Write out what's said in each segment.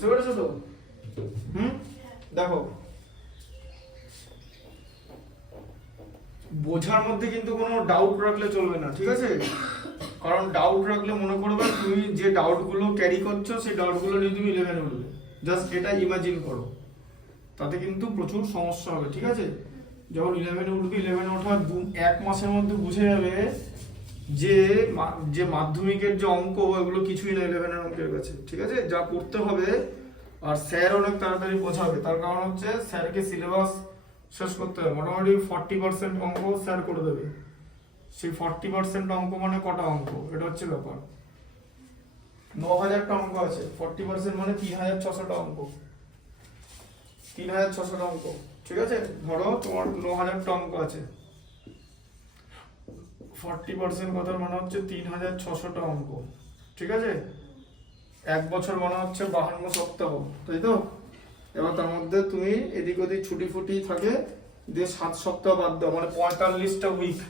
বুঝতে পেরেছো তো? দেখো বোঝার মধ্যে কিন্তু কোনো ডাউট রাখলে চলবে না, ঠিক আছে? কারণ ডাউট রাখলে মনে করবে তুমি যে ডাউটগুলো ক্যারি করছো সেই ডাউটগুলো নিয়ে তুমি 11 উঠবে। জাস্ট এটা ইমাজিন করো, তাতে কিন্তু প্রচুর সমস্যা হবে, ঠিক আছে? যখন 11 উঠবে, 11 ওঠার 1 মাসের মধ্যে বুঝে যাবে যে যে মাধ্যমিকের যে অঙ্ক এগুলো কিছুই না 11 এর অঙ্কের কাছে, ঠিক আছে? যা করতে হবে, আর স্যার অনেক তাড়াতাড়ি বোঝাবে, তার কারণ হচ্ছে স্যারকে সিলেবাস শেষ করতে হবে। মোটামুটি 40% অঙ্ক স্যার করে দেবে। সেই 40% অঙ্ক মানে কটা অঙ্ক, এটা হচ্ছে ব্যাপার। 9000টা অঙ্ক আছে, 40% মানে 3600টা অঙ্ক, 3600টা অঙ্ক, ঠিক আছে? ধরো তোমার 9000টা অঙ্ক আছে, 40% কথার মানে হচ্ছে 3600টা অঙ্ক, ঠিক আছে? 1 বছর মানে হচ্ছে 52 সপ্তাহ, তাই তো? এবার তার মধ্যে তুমি এদিক ওদিক ছুটি ফুটি থাকে দিয়ে 7 সপ্তাহ বাদ দাও, মানে 45টা উইক,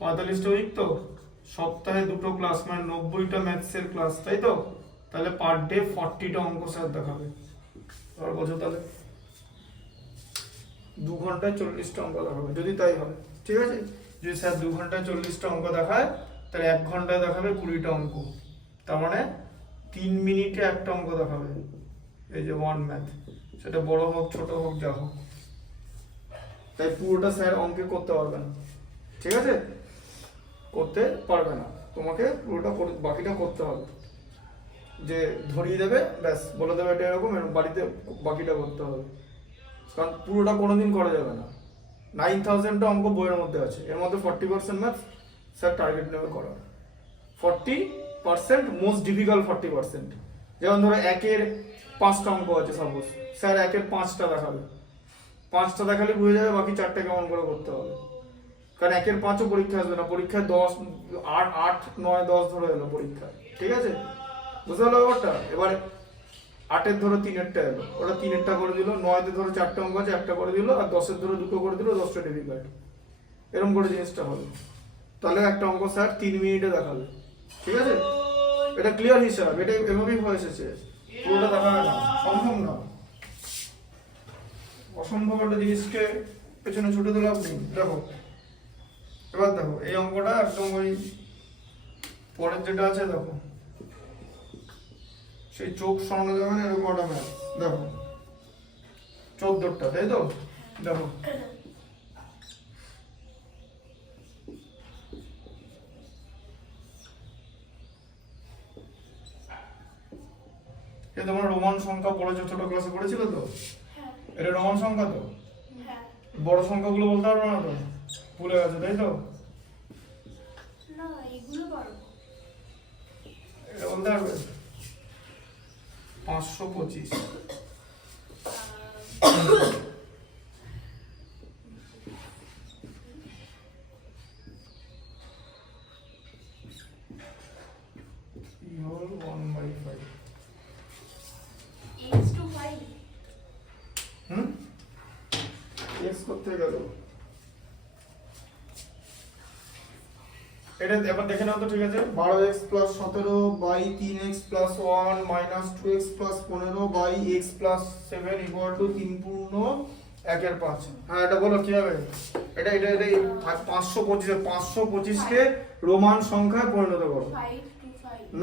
45টা উইক তো সপ্তাহে 2টো ক্লাস, মানে 90টা ম্যাথসের ক্লাস, তাই তো? তাহলে পার ডে 40টা অঙ্ক স্যার দেখাবে। আর বোঝো তাহলে 2 ঘন্টায় 40টা অঙ্ক দেখাবে, যদি তাই হয়, ঠিক আছে? যদি স্যার 2 ঘন্টায় 40টা অঙ্ক দেখায়, তাহলে 1 ঘন্টায় দেখাবে 20টা অঙ্ক, তার মানে 3 মিনিটে একটা অঙ্ক দেখাবে। এই যে 1 ম্যাথ, সেটা বড় হোক ছোট হোক যা হোক, তাই পুরোটা স্যার অঙ্কে করতে পারবে না, ঠিক আছে? করতে পারবে না, তোমাকে পুরোটা বাকিটা করতে হবে। যে ধরিয়ে দেবে, ব্যাস বলে দেবে এটা এরকম, বাড়িতে বাকিটা করতে হবে, কারণ পুরোটা কোনোদিন করা যাবে না। 9000টা অঙ্ক বইয়ের মধ্যে আছে, এর মধ্যে 40% ম্যাথ স্যার টার্গেট নেবে করার। 40% মোস্ট ডিফিকাল্ট 40%, যেমন ধরো 1-এর 5টা অঙ্ক আছে সাপোজ, স্যার 1-এর 5টা দেখাবে, 5টা দেখালে বুঝে যাবে বাকি 4টে কেমন করে করতে হবে। কারণ 1-এর 5ও পরীক্ষা আসবে না, পরীক্ষায় 10, 8, 9, 10 ধরে এলো পরীক্ষা, ঠিক আছে? বুঝতে পারলো ব্যাপারটা? এবারে 8-এর ধরো 3-এরটা এলো, ওটা 3-এরটা করে দিল, 9-তে ধরো 4টে অঙ্ক আছে, একটা করে দিল, আর 10-এর ধরো 2টো করে দিল, 10টা ডিফিকাল্ট, এরকম করে জিনিসটা হবে। তাহলে একটা অঙ্ক স্যার 3 মিনিটে দেখাবে, ঠিক আছে? এটা ক্লিয়ার হিসাব, এটা এভাবেই হয়ে এসেছে, পুরোটা দেখাবে না, সম্ভব না। অসম্ভব একটা জিনিসকে পেছনে ছুটে দিলে আপনি দেখো। এবার দেখো এই অঙ্কটা একদম ওই পরের যেটা আছে, দেখো সেই চোখ সরানো যাবে না, এরকম একটা ম্যাথ, দেখো 14টা, তাই তো? দেখো এ তোমরা রোমান সংখ্যা পড়েছো, ছোট ক্লাসে পড়েছিল তো? এটা রোমান সংখ্যা তো? বড় সংখ্যাগুলো বলতে পারবো না তো, ভুলে গেছো তাই তো? এটা বলতে পারবে? 525, করতে গেল এটা এবার দেখে নাও তো, ঠিক আছে? 12x + 17/3x + 1 - 2x + 15/x + 7 = 3 পূর্ণ 1/5। হ্যাঁ, এটা বলো কি হবে? এটা 525 কে রোমান সংখ্যায় পরিণত করো।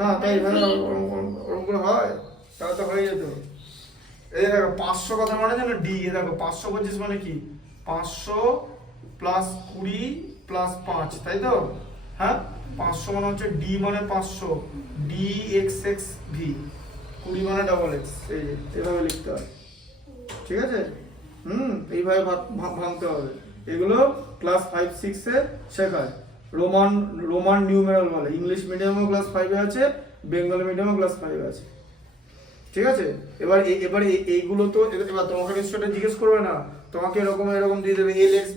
না তাই ভাই, ওরকম করে হয়? তাহলে তো হয়ে যেত। এই দেখো 500 কথা মানে জানো ডি, এই দেখো 525 মানে কি? 500 + 20 + 5, তাই তো? হ্যাঁ, 500 মানে হচ্ছে ডি মানে 500, dxxv, 20 মানে XX, এই এভাবে লিখতে হয়, ঠিক আছে? এইভাবে ভাঙতে হবে। এগুলো ক্লাস 5-6 এ শেখায়, রোমান নিউমেরাল বলে। ইংলিশ মিডিয়ামও ক্লাস 5 এ আছে, বেঙ্গলি মিডিয়ামও ক্লাস 5 এ আছে, ঠিক আছে? এবার এইগুলো তো এবার তোমাকে নিশ্চয়ই জিজ্ঞেস করবে না, তোমাকে এরকম দিয়ে দেবে, lx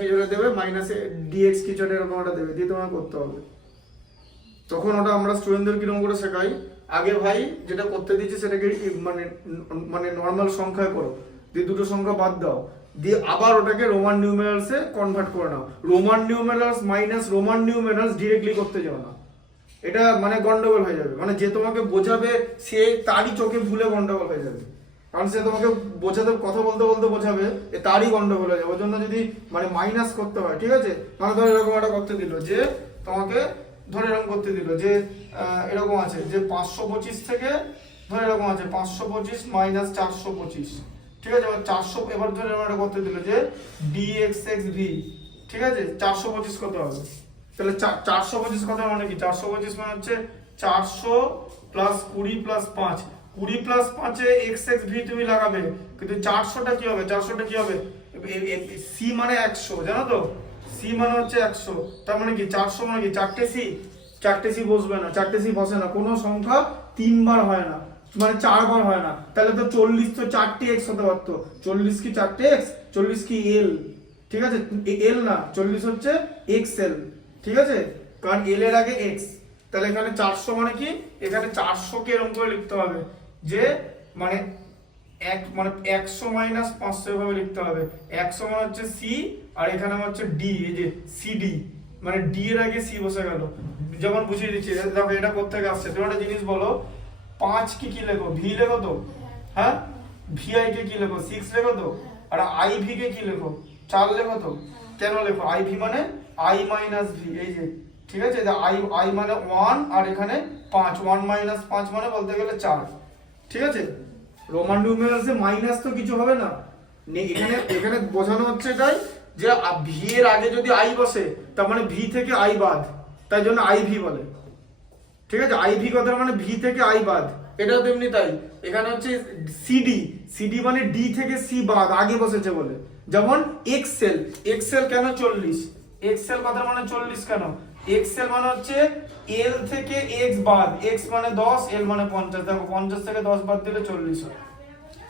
কিছু দেবে, -dx কিছু এরকম একটা দেবে, দিয়ে তোমাকে করতে হবে। তখন ওটা আমরা স্টুডেন্টদের কিরকম করে শেখাই, আগে ভাই যেটা করতে দিচ্ছি সেটাকে মানে নর্মাল সংখ্যায় করো, দিয়ে দুটো সংখ্যা বাদ দাও, দিয়ে আবার ওটাকে রোমান নিউমেরালসে কনভার্ট করে নাও। Roman numerals minus Roman numerals directly করতে যাও না, এটা মানে গন্ডগোল হয়ে যাবে, মানে যে তোমাকে বোঝাবে সে তারই চোখে ভুলে গন্ডগোল হয়ে যাবে, কারণ সে তোমাকে বোঝাতে কথা বলতে বলতে বোঝাবে তারই গন্ডগোল হয়ে যাবে। ওই জন্য যদি মানে মাইনাস করতে হয়, ঠিক আছে, মানে ধরো এরকম একটা করতে দিল যে তোমাকে ধরে এরকম করতে দিল যে এরকম আছে যে 525 থেকে ধরে এরকম আছে 525 মাইনাস 425, ঠিক আছে, এবার 400 এবার ধরে এরকম একটা করতে দিল যে dxxv, ঠিক আছে, 425 কত হবে, তাহলে 425 কত মানে কি, 425 মানে হচ্ছে 400 প্লাস 20 প্লাস 5, 20 প্লাস 5 এ xxv তুমি লাগাবে, কিন্তু 400টা কি হবে, 400টা কি হবে, c মানে 100, জানো তো, c মানে হচ্ছে 100, তার মানে কি 400 মানে কি চারটে c বসবে না, চারটে c বসে না, কোনো সংখ্যা 3 বার হয় না, মানে 4 বার হয় না, তাহলে তো 40 তো 4টি x হতে পারতো, 40 কি 4টে x, 40 কি l, ঠিক আছে, l না 40 হচ্ছে xl, ঠিক আছে, কারণ l এর আগে x, তাহলে এখানে 400 মানে কি, এখানে 400 কে এরকম করে লিখতে হবে যে মানে এক মানে 100 মাইনাস 500 এভাবে লিখতে হবে, 100 মানে হচ্ছে c আর এখানে হচ্ছে d, এই যে cd মানে d এর আগে c বসে গেল, যেমন বুঝিয়ে দিচ্ছি, দেখো এটা কোথা থেকে আসছে, তোমরা একটা জিনিস বলো, 5 কি লেখো, v লেখো তো, হ্যাঁ, vi কে কি লেখো, 6 লেখো তো, আর iv কে কি লেখো, 4 লেখো তো, কেন লেখো, iv মানে i মাইনাস v, এই যে, ঠিক আছে, i মানে 1 আর এখানে 5, 1 মাইনাস 5 মানে বলতে গেলে 4, ঠিক আছে, রোমান নিউমেরালসে মাইনাস তো কিছু হবে না, এখানে এখানে বোঝানো হচ্ছে এটাই যে v এর আগে যদি i বসে তার মানে v থেকে i বাদ, তাই জন্য iv বলে, ঠিক আছে, iv কথার মানে v থেকে i বাদ, এটাও তেমনি তাই, এখানে হচ্ছে cd মানে d থেকে c বাদ আগে বসেছে বলে, যেমন xl কেন 40, xl কথার মানে 40 কেন, xl মানে হচ্ছে l থেকে x বাদ, x মানে 10, l মানে 50, দেখো 50 থেকে 10 বাদ দিলে 40 হয়,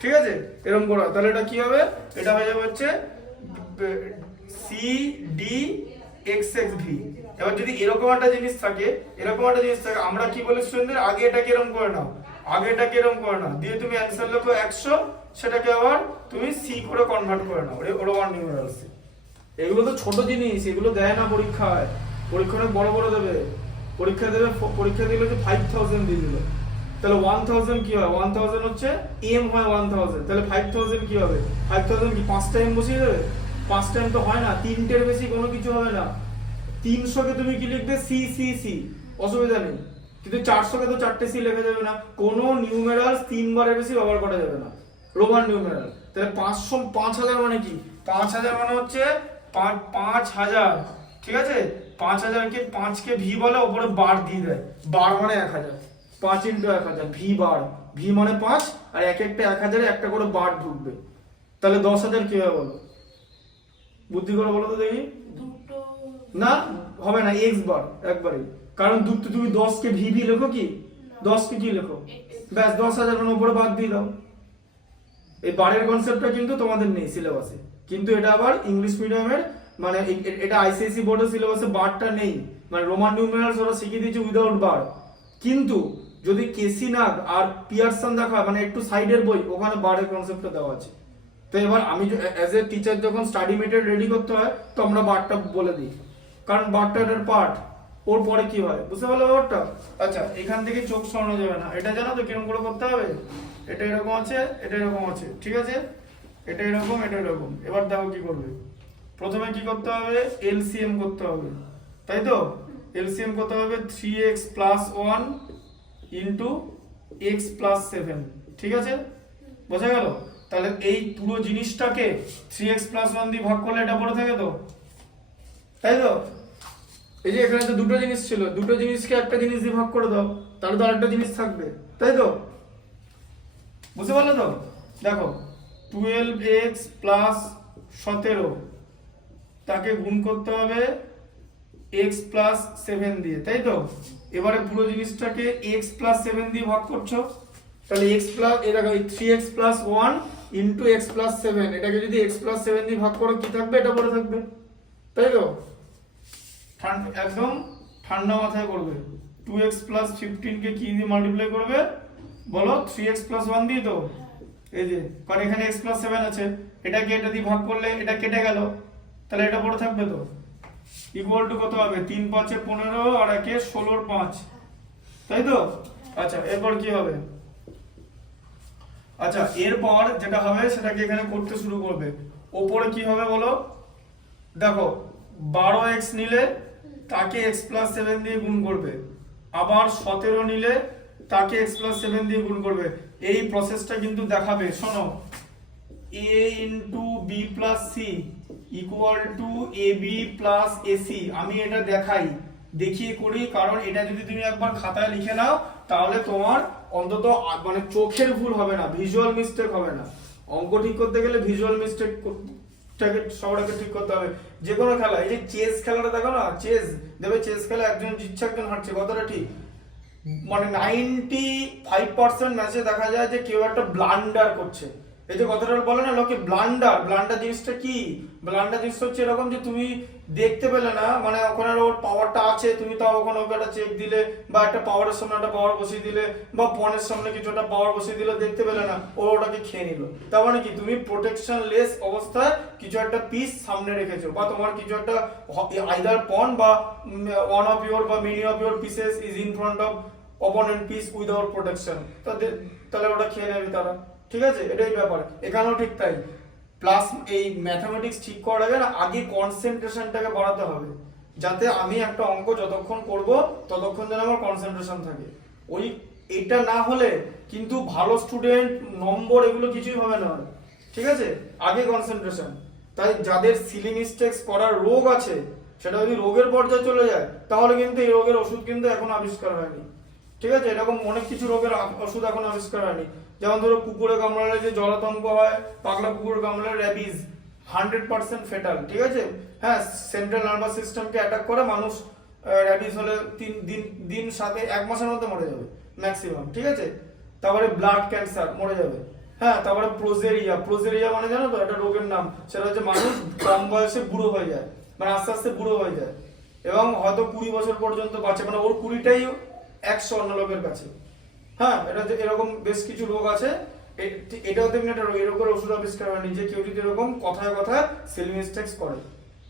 ঠিক আছে, এরকম করো, তাহলে এটা কি হবে, এটা হয়ে যাবে হচ্ছে cd xxv। এবার যদি এরকম একটা জিনিস থাকে, আমরা কি বলি স্টুডেন্টদের, আগে এটাকে এরকম করে নাও, দিয়ে তুমি অ্যানসার লেখো 100, সেটাকে আবার তুমি c করে কনভার্ট করে নাও রোমান নিউমেরালসে। এগুলো তো ছোট জিনিস, এগুলো দেয় না পরীক্ষায়, পরীক্ষা বড় বড় দেবে, পরীক্ষা দিলে যে 5000 দিয়ে দিল, তাহলে 1000 কি হয়, 1000 হচ্ছে m হয় 1000, তাহলে 5000 কি হবে, 5000 কি 5টা m বসিয়ে দেবে, 5টা m তো হয় না, 3টের বেশি কোনো কিছু হবে না, 300 কে তুমি কি লিখবে, c, অসুবিধা নেই, কিন্তু 400 কে তো 4টে c লেখা যাবে না, কোনো নিউমেরালস 3 বারের বেশি ব্যবহার করা যাবে না রোমান নিউমেরাল, তাহলে 5000 মানে কি, 5000 মানে হচ্ছে 5000, ঠিক আছে, 5000 কে 5 কে v বলে, উপরে বার দিয়ে দেয়, বার মানে 1000, 5 × 1000 v বার, v মানে 5 আর এক একটা 1000 এ একটা করে বার ঢুকবে, তাহলে 10000 কি হবে বলো, বুদ্ধি করে বলো তো দেখি, না হবে না, x বার একবারে, কারণ তুমি 10 কে v লেখো কি, 10 কে কি লেখো, ব্যাস 10000 মানে উপরে বাদ দিয়ে দাও, এই বারের কনসেপ্টটা কিন্তু তোমাদের নেই সিলেবাসে, কিন্তু এটা আবার ইংলিশ মিডিয়ামের, মানে এটা আইসিএসসি বোর্ডের সিলেবাসে বারটা নেই, মানে রোমান নিউমেরালস ওরা শিখিয়ে দিয়েছে উইদাউট বার, কিন্তু যদি কেসি নাগ আর পিয়ারসন দেখা মানে একটু সাইডের বই, ওখানে বারের কনসেপ্টটা দেওয়া আছে। তো এবার আমি অ্যাজ এ টিচার যখন স্টাডি মেটেরিয়াল রেডি করতে হয়, তো আমরা বারটা বলে দিই, কারণ বারটা এর পার্ট, ওর পরে কি হয় বুঝতে পারলে ব্যাপারটা। আচ্ছা, এখান থেকে চোখ সরানো যাবে না, এটা জানো তো কিরকম করে করতে হবে, এটা এরকম আছে, এটা এরকম আছে, ঠিক আছে, এটা এরকম, এটা এরকম, এবার দেখো কি করবে, প্রথমে কি করতে হবে, এলসিএম করতে হবে, তাই তো, এলসিএম করতে হবে 3x + 1 * x + 7, ঠিক আছে, বোঝা গেল, তাহলে এই পুরো জিনিসটাকে 3x + 1 দিয়ে ভাগ করলে এটা পড়ে থাকে তো, তাই তো, এই যে এখানে তো দুটো জিনিস ছিল, দুটো জিনিসকে একটা জিনিস দিয়ে ভাগ করে দাও, তাহলে তো আরেকটা জিনিস থাকবে, তাই তো, বুঝতে পারলে তো, দেখো 12x + 17 তাকে গুণ করতে হবে x + 7 দিয়ে, তাই তো, এবারে পুরো জিনিসটাকে x + 7 দিয়ে ভাগ করছো, তাহলে x + এই দেখো 3x + 1 * x + 7, এটাকে যদি x + 7 দিয়ে ভাগ করো কি থাকবে, এটা পড়ে থাকবে, তাই তো, একদম ঠান্ডা মাথায় করবে, 2x + 15 কে কি দিয়ে মাল্টিপ্লাই করবে বলো, 3x + 1 দিয়ে, তো এই যে, কারণ এখানে x + 7 আছে, এটাকে এটা দিয়ে ভাগ করলে এটা কেটে গেল, তাহলে এটা পড়ে থাকবে তো, ইকুয়াল টু কত হবে, 3 × 5 = 15 আর 1 = 16 × 5, তাই তো? আচ্ছা এরপর কি হবে? আচ্ছা এরপর যেটা হবে সেটাকে এখানে করতে শুরু করবে। ওপরে কি হবে বলো? দেখো 12x নিলে তাকে x প্লাস 7 দিয়ে গুণ করবে, আবার 17 নিলে তাকে x প্লাস 7 দিয়ে গুণ করবে। এই প্রসেসটা কিন্তু দেখাবে, শোনো, a into b plus c equal to a b plus ac. আমি এটা দেখিয়ে করি, কারণ এটা যদি তুমি একবার খাতায় লিখে নাও তাহলে তোমার অন্তত মানে চোখের ভুল হবে না, ভিজুয়াল মিস্টেক হবে না। অঙ্ক ঠিক করতে গেলে ভিজুয়াল মিস্টেক সবাইকে ঠিক করতে হবে। যে কোনো খেলা, এই যে চেস খেলাটা দেখো না, চেস দেখবে, চেস খেলা একজন জিতছে একজন হারছে, কথাটা ঠিক। মানে 95% ম্যাচে দেখা যায় যে কেউ একটা ব্লান্ডার করছে। এই যে কথাটা বলে না লোকে ব্লান্ডার জিনিসটা কি? ব্লান্ডার জিনিসটা হচ্ছে এরকম যে তুমি দেখতে পেলে না, মানে ওখানে ওর পাওয়ারটা আছে, তুমি তাও ওখানে ওকে একটা চেক দিলে, বা একটা পাওয়ারের সামনে একটা পাওয়ার বসিয়ে দিলে, বা পনের সামনে কিছু একটা পাওয়ার বসিয়ে দিলে, দেখতে পেলে না, ও ওটাকে খেয়ে নিল। তার মানে কি তুমি প্রোটেকশন লেস অবস্থায় কিছু একটা পিস সামনে রেখেছো, বা তোমার কিছু একটা আইদার পন বা ওয়ান অফ ইউর বা many of your pieces is in front of opponent piece without protection, তাহলে ওটা খেয়ে নেবে তারা। ঠিক আছে, এটাই ব্যাপার। এখানেও ঠিক তাই। প্লাস এই ম্যাথমেটিক্স ঠিক করার আগে না, আগে কনসেন্ট্রেশনটাকে বাড়াতে হবে, যাতে আমি একটা অঙ্ক যতক্ষণ করব ততক্ষণ যেন আমার কনসেন্ট্রেশন থাকে। ওই এটা না হলে কিন্তু ভালো স্টুডেন্ট, নম্বর, এগুলো কিছুই হবে না। ঠিক আছে, আগে কনসেন্ট্রেশন। তাই যাদের সিলি মিস্টেক্স করার রোগ আছে, সেটা যদি রোগের পর্যায়ে চলে যায় তাহলে কিন্তু এই রোগের ওষুধ কিন্তু এখন আবিষ্কার হয়নি। ঠিক আছে, এরকম অনেক কিছু রোগের ওষুধ এখন আবিষ্কার হয়নি। যেমন ধরো কুকুরে কামড়ালে যে জলাতঙ্ক হয়, পাগলা কুকুর কামড়ালে র্যাবিজ, 100% ফেটাল। ঠিক আছে, হ্যাঁ, সেন্ট্রাল নার্ভাস সিস্টেমকে অ্যাটাক করে, মানুষ র্যাবিজ হলে 3 দিন 1 মাসের মধ্যে মরে যাবে ম্যাক্সিমাম। ঠিক আছে, তারপরে ব্লাড ক্যান্সার, মরে যাবে। হ্যাঁ, তারপরে প্রোজেরিয়া মানে জানো তো, একটা রোগের নাম। সেটা হচ্ছে মানুষ কম বয়সে বুড়ো হয়ে যায়, মানে আস্তে আস্তে বুড়ো হয়ে যায়, এবং হয়তো 20 বছর পর্যন্ত বাঁচে, মানে ওর 20টাই 100 অন্য লোকের কাছে। হ্যাঁ, এটা এরকম বেশ কিছু রোগ আছে। এটাও তেমনি একটা রোগ, এরকম ওষুধ আবিষ্কার হয়নি, যে কেউ যদি এরকম কথায় কথায় সিলি মিস্টেক্স করে,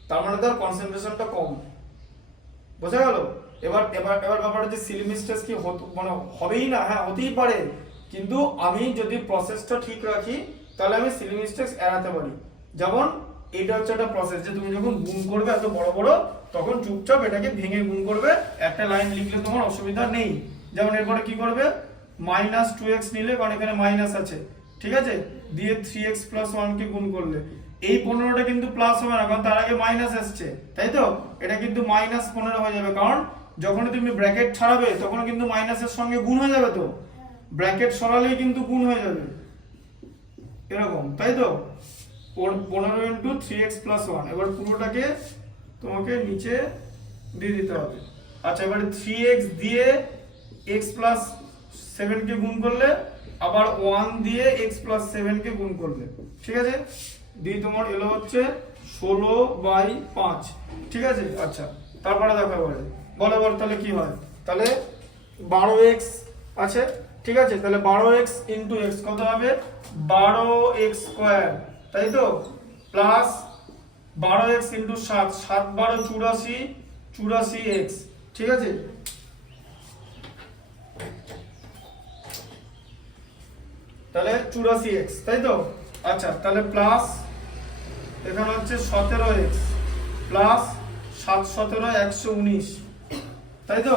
তার মানে তার কনসেন্ট্রেশনটা কম। বোঝা গেল? এবার ব্যাপারটা যে সিলি মিস্টেক্স কি মানে হবেই না, হ্যাঁ হতেই পারে, কিন্তু আমি যদি প্রসেসটা ঠিক রাখি তাহলে আমি সিলি মিস্টেক্স এড়াতে পারি। যেমন এটা হচ্ছে একটা প্রসেস, যে তুমি যখন গুণ করবে এত বড় বড়, তখন চুপচাপ এটাকে ভেঙে গুণ করবে, একটা লাইন লিখলে তোমার অসুবিধা নেই। যেমন এরপরে কি করবে, -2x নিলে, কারণ এখানে মাইনাস আছে, ঠিক আছে, দিয়ে 3x + 1 কে গুণ করলে এই 15টা কিন্তু প্লাস হবে না, কারণ তার আগে মাইনাস আসছে, তাই তো? এটা কিন্তু -15 হয়ে যাবে, কারণ যখন তুমি ব্র্যাকেট ছাড়াবে তখন কিন্তু মাইনাসের সঙ্গে গুণ হয়ে যাবে, তো ব্র্যাকেট সরালেই কিন্তু গুণ হয়ে যাবে, এরকম, তাই তো? 15 × 3x + 1, এবার পুরোটাকে তোমাকে নিচে দিয়ে দিতে হবে। আচ্ছা, এবারে 3x দিয়ে x + 7 কে গুণ করলে, আবার 1 দিয়ে x + 7 কে গুণ করলে, ঠিক আছে, দিয়ে তোমার এলো হচ্ছে 16/5। ঠিক আছে, আচ্ছা, তারপরে দেখো এবারে বলো তাহলে কি হয়। তাহলে 12x আছে, ঠিক আছে, তাহলে 12x × x কত হবে? 12x², তাই তো, প্লাস 12x × 7, 7 × 12 84x, ঠিক আছে, তাহলে 84x, তাই তো? আচ্ছা, তাহলে প্লাস এখানে হচ্ছে 17x, প্লাস 7 17 119, তাই তো?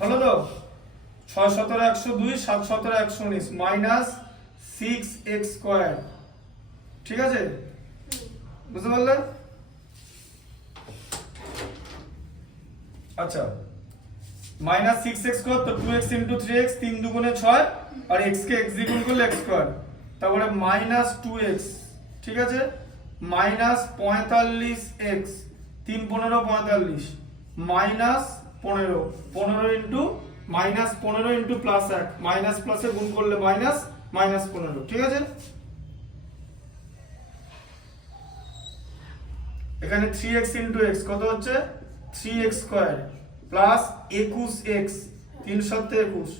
হলো তো? 6 17 102, 7 17 119, মাইনাস 6x², ঠিক আছে, বুঝতে পারলে? আচ্ছা, মাইনাস 6x², তো 2x × 3x, 3 2 6, আর x কে x দিয়ে গুণ করলে x², তারপরে -2x, ঠিক আছে, -45x, 3 15 45, -15 × +1, মাইনাস প্লাসে গুণ করলে -15, ঠিক আছে। এখানে 3x × x কত হচ্ছে? 3x² plus 21x, 3 7 21,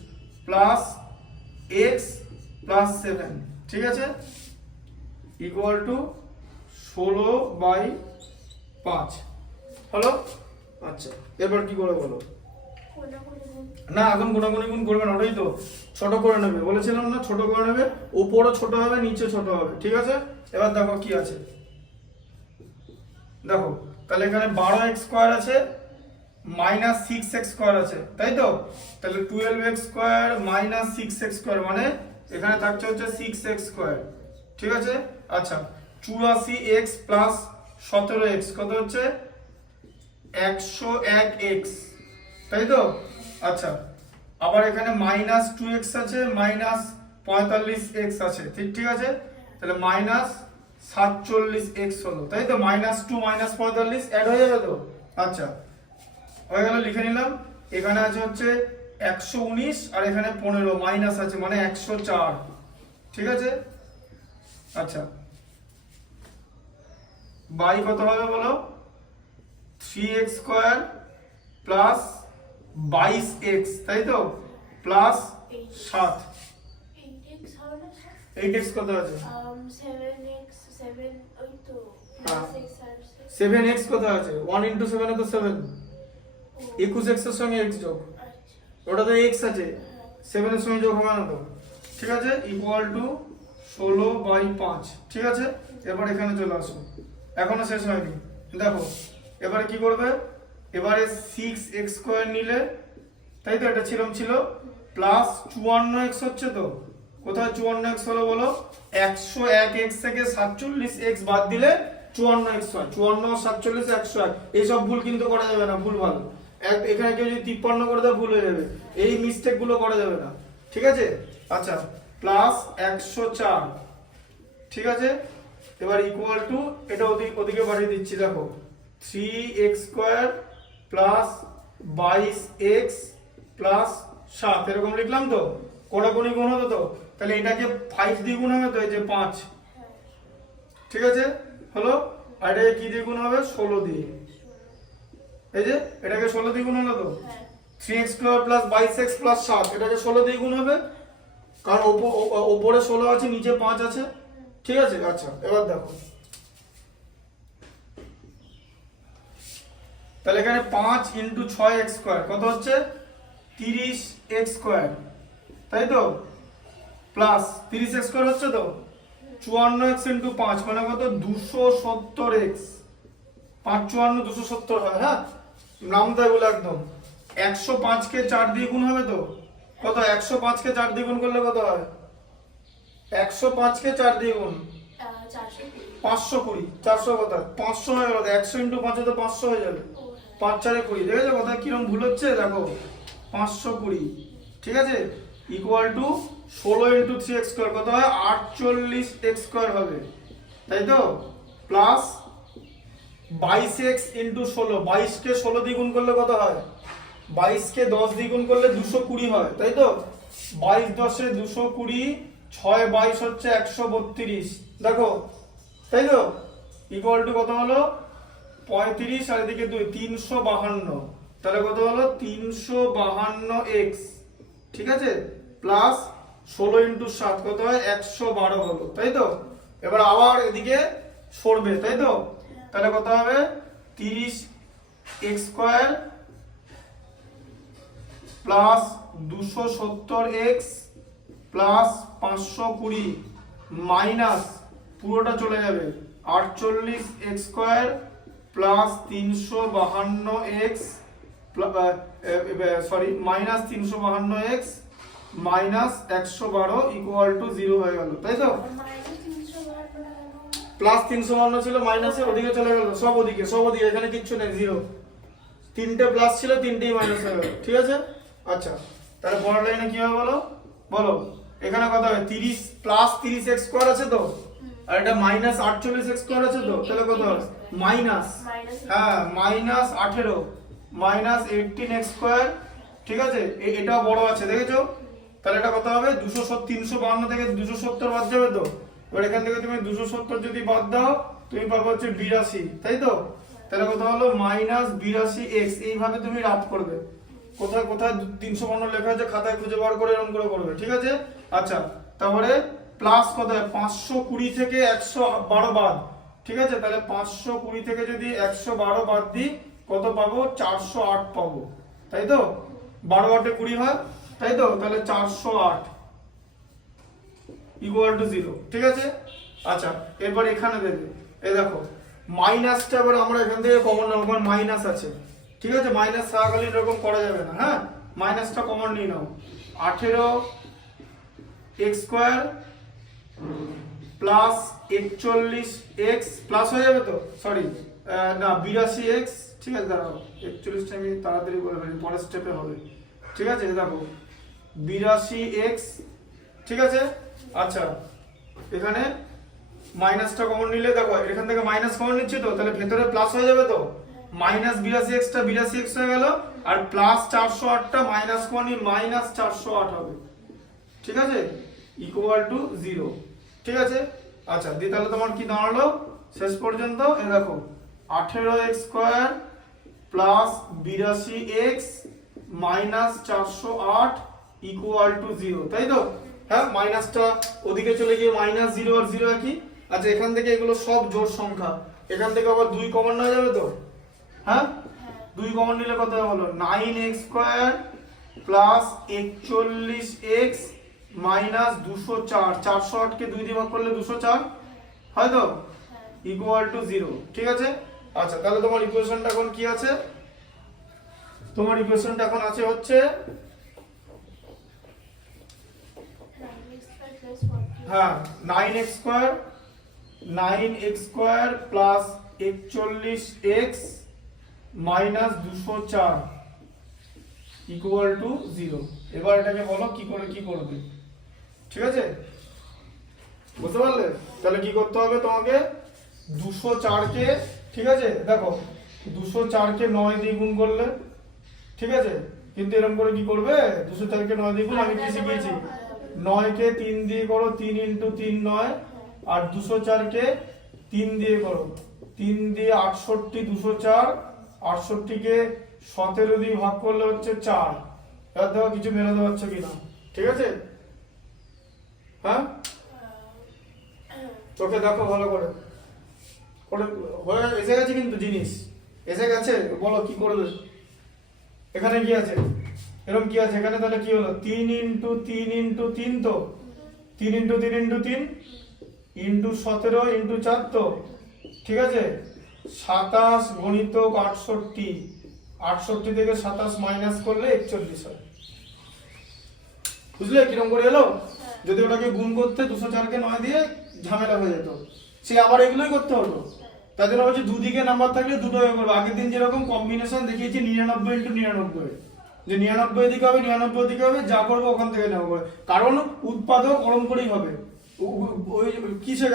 plus x plus 7, ঠিক আছে, ইকুয়াল টু 16/5 হলো। আচ্ছা, এবার কি করে বলো? না এখন গোনাগুনি গুণ করবে না, ওটাই তো ছোট করে নেবে বলেছিলাম না, ছোট করে নেবে, উপরও ছোট হবে নিচে ছোট হবে, ঠিক আছে। এবার দেখো কি আছে, দেখো তাহলে এখানে 12x² আছে মাইনাস 6x² আছে, তাই তো। তাহলে 12x² মাইনাস 6x² মানে এখানে থাকছে হচ্ছে 6x², ঠিক আছে। আচ্ছা 84x প্লাস 17x কত হচ্ছে 101x, তাই তো। আচ্ছা আবার এখানে মাইনাস 2x আছে মাইনাস 45x আছে, ঠিক আছে। তাহলে মাইনাস 47x হলো, তাই তো। মাইনাস 2 মাইনাস 45 অ্যাড হয়ে যাবে তো। আচ্ছা হয়ে গেল, লিখে নিলাম। এখানে আছে হচ্ছে 119 আর এখানে 15 মাইনাস আছে মানে 104, ঠিক আছে। আচ্ছা বাই কত হবে বলো, 3x² প্লাস 22x, তাই তো, প্লাস 7। 8x কত আছে, 7x কত আছে, 1 into 7 তো 7, 21x এর সঙ্গে x যোগ, ওটা তো x আছে, 7 এর সঙ্গে যোগ হবে না তো, ঠিক আছে। ইকুয়াল টু 16/5, ঠিক আছে। এবার এখানে চলে আসো, এখনো শেষ হয়নি, দেখো এবারে কি করবে, এবারে 6x² নিলে, তাই তো, এটা ছিল প্লাস 54x হচ্ছে তো, কোথায় 54x হলো বলো, 101x থেকে 47x বাদ দিলে 54x হয়, 54 47 101, এইসব ভুল কিন্তু করা যাবে না, ভুল ভালো। এখানে কেউ যদি 53 করে দেয় ভুল হয়ে যাবে, এই মিস্টেক গুলো করা যাবে না, ঠিক আছে। আচ্ছা প্লাস 104, ঠিক আছে। এবার ইকুয়াল টু এটা ওদিকে পাঠিয়ে দিচ্ছি, দেখো 3x² প্লাস 22x প্লাস 7 এরকম লিখলাম তো, কোনাকুনি গুণ হতো তো, তাহলে এটাকে 5 দিয়ে গুণ হবে তো, এই যে 5, ঠিক আছে হলো। আর এটাকে কি দিয়ে গুণ হবে, 16 দিয়ে, এই যে এটাকে 16 দিয়ে গুণ হলো তো, 3x² প্লাস 22x প্লাস 7 এটাকে 16 দিয়ে গুণ হবে, কারণ ওপরে 16 আছে নিচে 5 আছে, ঠিক আছে। আচ্ছা এবার দেখো, তাহলে এখানে 5 ইন্টু 6x² কত হচ্ছে 30x², তাই তো, প্লাস 30x² হচ্ছে তো, 54x ইন্টু 5 মানে কত 270x, 5 54 270 হয়, হ্যাঁ নাম দেয় বলে একদম। 105 কে 4 দিয়ে গুণ হবে তো, কত 105 কে 4 দিয়ে গুণ করলে কত হয়, 105 কে 4 দিয়ে গুণ 520, 400 কথা 500 হয়ে গেল, 100 ইন্টু 5 তো 500 হয়ে যাবে, 5 4 20, দেখেছো কথা কিরকম ভুল হচ্ছে, দেখো 520, ঠিক আছে। ইকুয়াল টু 16 ইন্টু 3x² কত হয় 48x² হবে, তাই তো, প্লাস 22x ইন্টু 16, 22 কে 16 দিয়ে গুণ করলে কত হয়, 22 কে 10 দিয়ে গুণ করলে 220 হয়, তাই তো। 22 10 এ 220, 6 22 হচ্ছে 132, দেখো তাই তো। ইকুয়াল টু কত হলো 35 আর এদিকে 2 352, তাহলে কত হলো 352x, ঠিক আছে, প্লাস 16 ইন্টু 7 কত হয় 112 হলো, তাই তো। এবার আবার এদিকে সরবে, তাই তো, তাহলে কত হবে 30x² plus 270x plus 520 minus পুরোটা চলে যাবে 48x² plus 352x, sorry minus 352x minus 112 equal to 0 হয়ে গেল, তাই তো। প্লাস 352 ছিল মাইনাসে ওদিকে চলে গেল, সব ওদিকে এখানে কিচ্ছু নেই, 0, তিনটে প্লাস ছিল তিনটেই মাইনাস হয়ে গেল, ঠিক আছে। আচ্ছা তাহলে পরের লাইনে কি হবে বলো, এখানে কত হবে 30 প্লাস 30x² আছে তো, আর এটা মাইনাস 48x² আছে তো, তাহলে কত হবে মাইনাস, হ্যাঁ মাইনাস 18 মাইনাস 18x², ঠিক আছে। এটাও বড় আছে দেখেছো, তাহলে এটা কত হবে 352 থেকে 270 বাদ যাবে তো, এবার এখান থেকে তুমি 270 যদি বাদ দাও তুমি পাবে হচ্ছে 82, তাই তো। তাহলে কত হলো মাইনাস 82x, এইভাবে তুমি রাত করবে, কোথায় 352 লেখা আছে খাতায় খুঁজে বার করে এরকম করে করবে, ঠিক আছে। আচ্ছা তারপরে প্লাস কত হয় 520 থেকে 112 বাদ, ঠিক আছে। তাহলে 520 থেকে যদি 112 বাদ দিই কত পাবো 408 পাবো, তাই তো। 12 8 20 হয়, তাই তো? তাহলে 408 ইকুয়াল টু 0, ঠিক আছে? আচ্ছা, এরপর এখানে দেবে, এই দেখো মাইনাসটা এবার আমরা এখান থেকে কমন নেব, কারণ মাইনাস আছে, ঠিক আছে? মাইনাস থাকাকালীন এরকম করা যাবে না, হ্যাঁ? মাইনাসটা কমন নিয়ে নাও। 18 x square plus 41 x plus হয়ে যাবে তো, সরি না 82 x, ঠিক আছে? দাঁড়াও 41টা আমি তাড়াতাড়ি বলে ফেলি, পরের স্টেপে হবে, ঠিক আছে? দেখো 82 x, ঠিক আছে? আচ্ছা, এখানে মাইনাসটা কমন নিলে দেখো এখান থেকে মাইনাস কমন নিচ্ছি তো, তাহলে ভেতরে প্লাস হয়ে যাবে তো, মাইনাস 82 x টা 82 x হয়ে গেল, আর প্লাস 408 টা মাইনাস কমন নিয়ে মাইনাস 408 হবে, ঠিক আছে? ইকুয়াল টু 0, ঠিক আছে? আচ্ছা, দিয়ে তাহলে তোমার কি দাঁড়ালো শেষ পর্যন্ত? এই দেখো 18x square plus 82x minus 408 equal to 0, তাই তো? হ্যাঁ, মাইনাসটা ওদিকে চলে গিয়ে মাইনাস 0 আর 0 একই। আচ্ছা, এখান থেকে এগুলো সব জোড় সংখ্যা, এখান থেকে আবার 2 কমন নেওয়া যাবে তো, হ্যাঁ? 2 কমন নিলে কত হলো? 9x square plus 41x minus 204, 408 কে 2 দিয়ে ভাগ করলে 204 হয় তো, ইকুয়াল টু 0, ঠিক আছে? আচ্ছা, তাহলে তোমার ইকুয়েশনটা এখন কি আছে? তোমার ইকুয়েশনটা এখন আছে হচ্ছে, হ্যাঁ, 9x square plus 41x minus 204 equal to 0। এবার এটাকে বলো কি করে কি করবে, ঠিক আছে? বুঝতে পারলে? তাহলে কি করতে হবে তোমাকে? 204 কে, ঠিক আছে? দেখো 204 কে 9 দিয়ে গুণ করলে, ঠিক আছে? কিন্তু এরকম করে কি করবে? 204 কে 9 দিয়ে গুণ, আমি কি শিখিয়েছি? 9 কে 3 দিয়ে করো, 3 × 3 9, আর 204 কে 3 দিয়ে করো, 3 দিয়ে 68, 204 68 কে 17 দিয়ে ভাগ করলে হচ্ছে 4। এবার দেখো কিছু মেলাতে পারছো কিনা, ঠিক আছে? হ্যাঁ, চোখে দেখো ভালো করে হয়ে এসে গেছে, কিন্তু জিনিস এসে গেছে। বলো কি করবে? এখানে কি আছে? এরকম কি আছে এখানে? তাহলে কি হলো? 3 × 3 × 3 তো, 3 × 3 × 3 ইন্টু 17 ইন্টু 4 তো, ঠিক আছে? 27 গণিতক 68, 68 থেকে 27 মাইনাস করলে 41 হয়। বুঝলে কিরকম করে এলো? যদি ওটাকে গুণ করতে 204 কে 9 দিয়ে ঝামেলা হয়ে যেত, সে আবার এগুলোই করতে হতো। তার জন্য হচ্ছে দুদিকে নাম্বার থাকলে দুটো হয়ে করবে। আগের দিন যেরকম কম্বিনেশন দেখিয়েছি 99 × 99, যে 99 দিকে হবে, 99 দিকে হবে, যা করবো ওখান থেকে নেবো, কারণ উৎপাদক ওরকম করেই হবে। ওই কিসে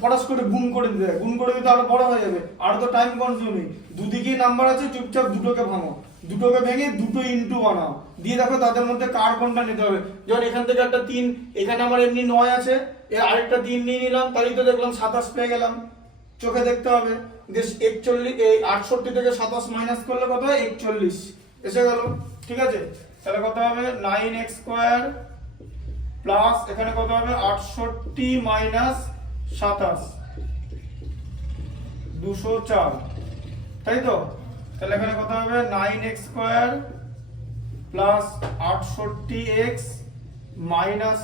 ফটাস করে গুণ করে দেয়, গুণ করে দিতে আরো বড় হয়ে যাবে, আর তো টাইম কনজিউমিং। দুদিকেই নাম্বার আছে, চুপচাপ দুটোকে ভাঙো, দুটোকে ভেঙে দুটো ইনটু বানাও, দিয়ে দেখো তাদের মধ্যে কার কোনটা নিতে হবে। যেমন এখান থেকে একটা 3, এখানে আমার এমনি 9 আছে, আরেকটা 3 নিয়ে নিলাম, তাই তো দেখলাম 27 পেয়ে গেলাম। চোখে দেখতে হবে, 41 এই 68 থেকে 27 মাইনাস করলে কত হয়? 41 এসে গেল, ঠিক আছে? তাহলে কত হবে? 9x স্কয়ার প্লাস এখানে কত হবে? 68 মাইনাস 27 204, তাই তো? তাহলে এখানে কত হবে? 9x square plus 68x minus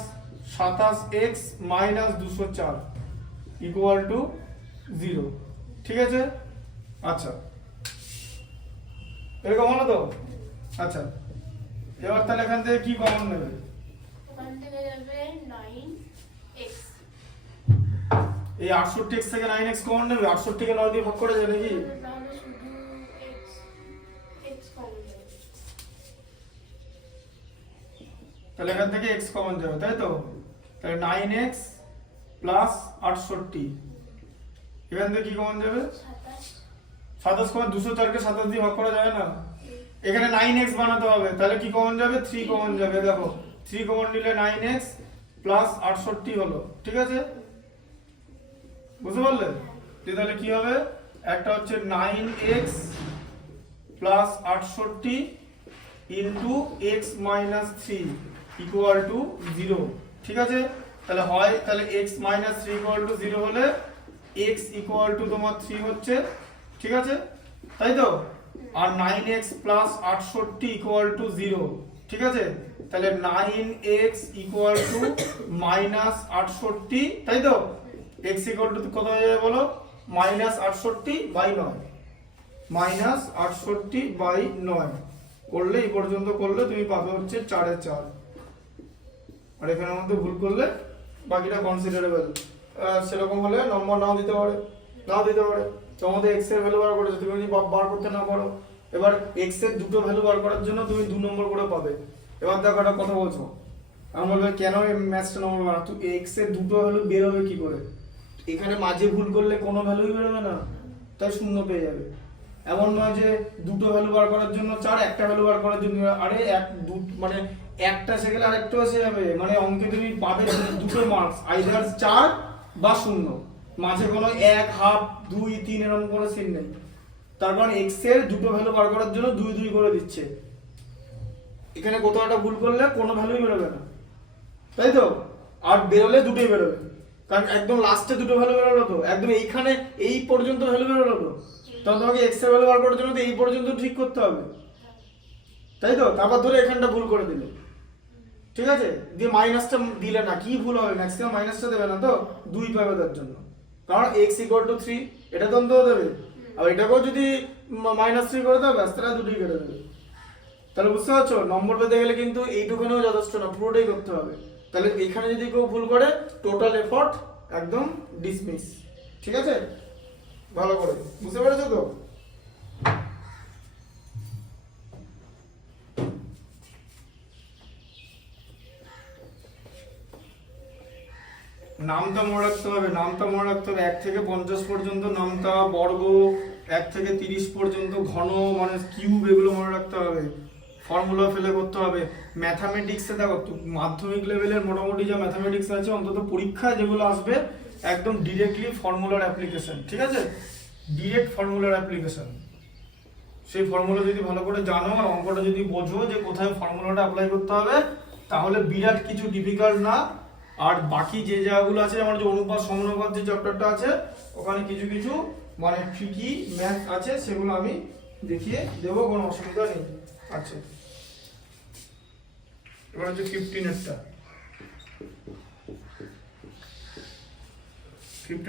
27x minus 204 equal to 0, ঠিক আছে? আচ্ছা, এরকম হলো তো? আচ্ছা, এবার তাহলে এখান থেকে কি কমন নেবে? ওখান থেকে যাবে 9x, এই 68x থেকে 9x কমন নেবে। 68 কে 9 দিয়ে ভাগ করে যায় নাকি? তাহলে শুধু x কমন যাবে, তাহলে এখান থেকে x কমন যাবে, তাই তো? তাহলে 9x প্লাস 68, এখান থেকে কি কমন যাবে? 27 কমন, 204 কে 27 দিয়ে ভাগ করা যায় না, এখানে 9x বানাতে হবে, তাহলে কি কমন যাবে? 3 কমন যাবে। দেখো 3 কমন নিলে 9x প্লাস 68 হলো, ঠিক আছে? বুঝতে পারলে? তাহলে কি হবে? একটা হচ্ছে 9x plus 68 into x minus 3 equal to 0, ঠিক আছে? তাহলে হয়, তাহলে x মাইনাস 3 ইকুয়াল টু 0 হলে x ইকুয়াল টু তোমার 3 হচ্ছে, ঠিক আছে? তাই তো? আর 9x প্লাস 68 ইকুয়াল টু 0, ঠিক আছে? তাহলে 9x ইকুয়াল টু মাইনাস 68, তাই তো? x ইকুয়াল টু কত হয়ে যাবে বলো? মাইনাস 68 বাই 9, মাইনাস 68 বাই 9 করলে এই পর্যন্ত করলে তুমি পাবে হচ্ছে 4 এর 4, আর এখানের মধ্যে ভুল করলে বাকিটা কনসিডারেবল। সেরকম হলে নম্বর নাও দিতে পারে, নাও দিতে পারে। তোমাদের x এর ভ্যালু বার করেছো, তুমি যদি বার করতে না পারো, এবার x এর দুটো ভ্যালু বার করার জন্য তুমি 2 নম্বর করে পাবে। এবার দেখো একটা কথা বলছো, আমি বলবো কেন এই ম্যাথটা নম্বর বানা, তুই x এর দুটো ভ্যালু বের হবে কি করে? এখানে মাঝে ভুল করলে কোনো ভ্যালুই বেরোবে না, তাই শূন্য পেয়ে যাবে। এমন নয় যে দুটো ভ্যালু বার করার জন্য 4, একটা ভ্যালু বার করার জন্য, আরে মানে একটা এসে গেলে আরেকটা এসে যাবে, মানে অঙ্কে তুমি পাবে দুটো মার্কস, আইদার 4 বা 0, মাঝে কোনো 1, হাফ, 2, 3 এরকম কোনো সিন নেই। তার কারণ x এর দুটো ভ্যালু বার করার জন্য 2 2 করে দিচ্ছে। এখানে কোথাও একটা ভুল করলে কোনো ভ্যালুই বেরোবে না, তাই তো? আর বেরোলে দুটোই বেরোবে, কারণ একদম লাস্টে দুটো ভ্যালু বেরোলো তো, একদম এইখানে এই পর্যন্ত ভ্যালু বেরোলো তো, তখন তোমাকে x এর ভ্যালু বার করার জন্য তো এই পর্যন্ত ঠিক করতে হবে, তাই তো? তারপর ধরে এখানটা ভুল করে দিলে, ঠিক আছে? দিয়ে মাইনাসটা দিলে না, কি ভুল হবে? ম্যাক্সিমাম মাইনাসটা দেবে না তো, 2 পাবে তার জন্য, কারণ x ইকুয়াল টু 3 এটা তো অন্তত দেবে, আর এটাকেও যদি -3 করে দাও ব্যাস, তাহলে দুটোই কেটে দেবে। তাহলে বুঝতে পারছো, নম্বর পেতে গেলে কিন্তু এইটুকুনেও যথেষ্ট না, পুরোটাই করতে হবে। তাহলে এখানে যদি কেউ ভুল করে, টোটাল এফর্ট একদম ডিসমিস, ঠিক আছে? ভালো করে বুঝতে পেরেছো তো? নামটা মনে রাখতে হবে, নামটা মনে রাখতে হবে 1 থেকে 50 পর্যন্ত নামটা, বর্গ 1 থেকে 30 পর্যন্ত, ঘন মানে কিউব, এগুলো মনে রাখতে হবে, ফর্মুলা ফেলে করতে হবে। ম্যাথামেটিক্সে দেখো মাধ্যমিক লেভেলের মোটামুটি যা ম্যাথামেটিক্স আছে, অন্তত পরীক্ষায় যেগুলো আসবে একদম ডিরেক্টলি ফর্মুলার অ্যাপ্লিকেশন, ঠিক আছে? ডিরেক্ট ফর্মুলার অ্যাপ্লিকেশন, সেই ফর্মুলা যদি ভালো করে জানো আর অঙ্কটা যদি বোঝো যে কোথায় ফর্মুলাটা অ্যাপ্লাই করতে হবে, তাহলে বিরাট কিছু ডিফিকাল্ট না। আর বাকি যে জায়গাগুলো আছে, আমার যে অনুপাত সমানুপাত যে চ্যাপ্টারটা আছে, ওখানে কিছু কিছু মানে ট্রিকি ম্যাথ আছে, সেগুলো আমি দেখিয়ে দেবো, কোনো অসুবিধা নেই। আচ্ছা, এবার হচ্ছে 15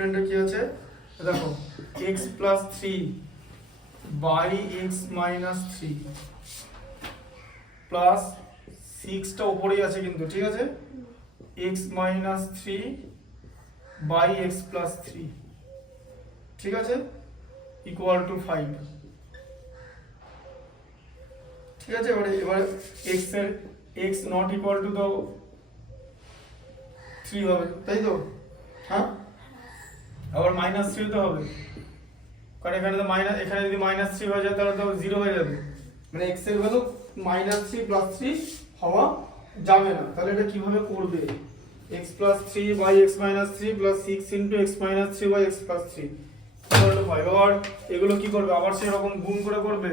এরটা কি আছে দেখো, x plus 3 by x minus 3 plus 6টা উপরেই আছে কিন্তু, ঠিক আছে? x minus 3 by x plus 3, ঠিক আছে? ইকুয়াল টু 5, ঠিক আছে? এবারে x এর x নট ইকুয়াল টু তো 3 হবে, তাই তো? হ্যাঁ, আবার -3 তো হবে, কারণ এখানে তো মাইনাস, এখানে যদি -3 হয়ে যায় তাহলে তো 0 হয়ে যাবে, মানে x এর ভ্যালু -3 +3 হওয়া যাবে না। তাহলে এটা কিভাবে করবে? x + 3 by x - 3 + 6 * x - 3 by x + 3 তাহলে হয়। আর এগুলো কি করবে? আবার সেই রকম গুণ করে করবে।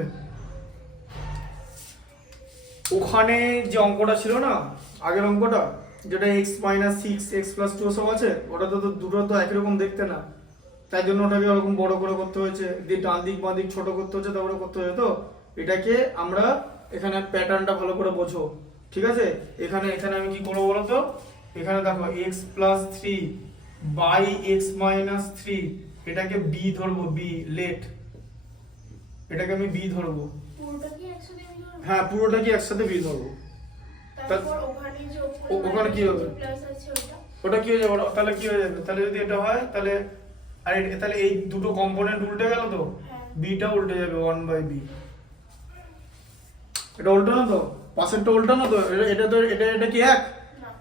ওখানে যে অঙ্কটা ছিল না, আগের অঙ্কটা যেটা x - 6 x + 2 সব আছে, ওটা তো দুটো তো একই রকম দেখতে না, তাই জন্য ওটাকে ওরকম বড় করে করতে হয়েছে, দিয়ে ডান দিক বাঁ দিক ছোট করতে হচ্ছে, তারপরে করতে হয়েছে। তো এটাকে আমরা এখানে প্যাটার্নটা ভালো করে বোঝো, ঠিক আছে? এখানে আমি কি করবো বলো তো? এখানে দেখো x + 3 বাই x - 3, এটাকে b ধরবো, b লেট, এটাকে আমি b ধরবো। পুরোটা কি একসাথে আমি ধরবো? হ্যাঁ, পুরোটা কি একসাথে b ধরবো। তারপর ওখানে যে ওখানে কি হবে? প্লাস আছে ওটা কি হয়ে যাবে? তাহলে কি হয়ে যাবে? তাহলে যদি এটা হয় তাহলে তাহলে এই দুটো কম্পোনেন্ট উল্টে গেল তো, বিটা উল্টে যাবে 1/b। এটা উল্টানো তো, পাশেরটা উল্টানো তো, এটা তো এটা কি এক?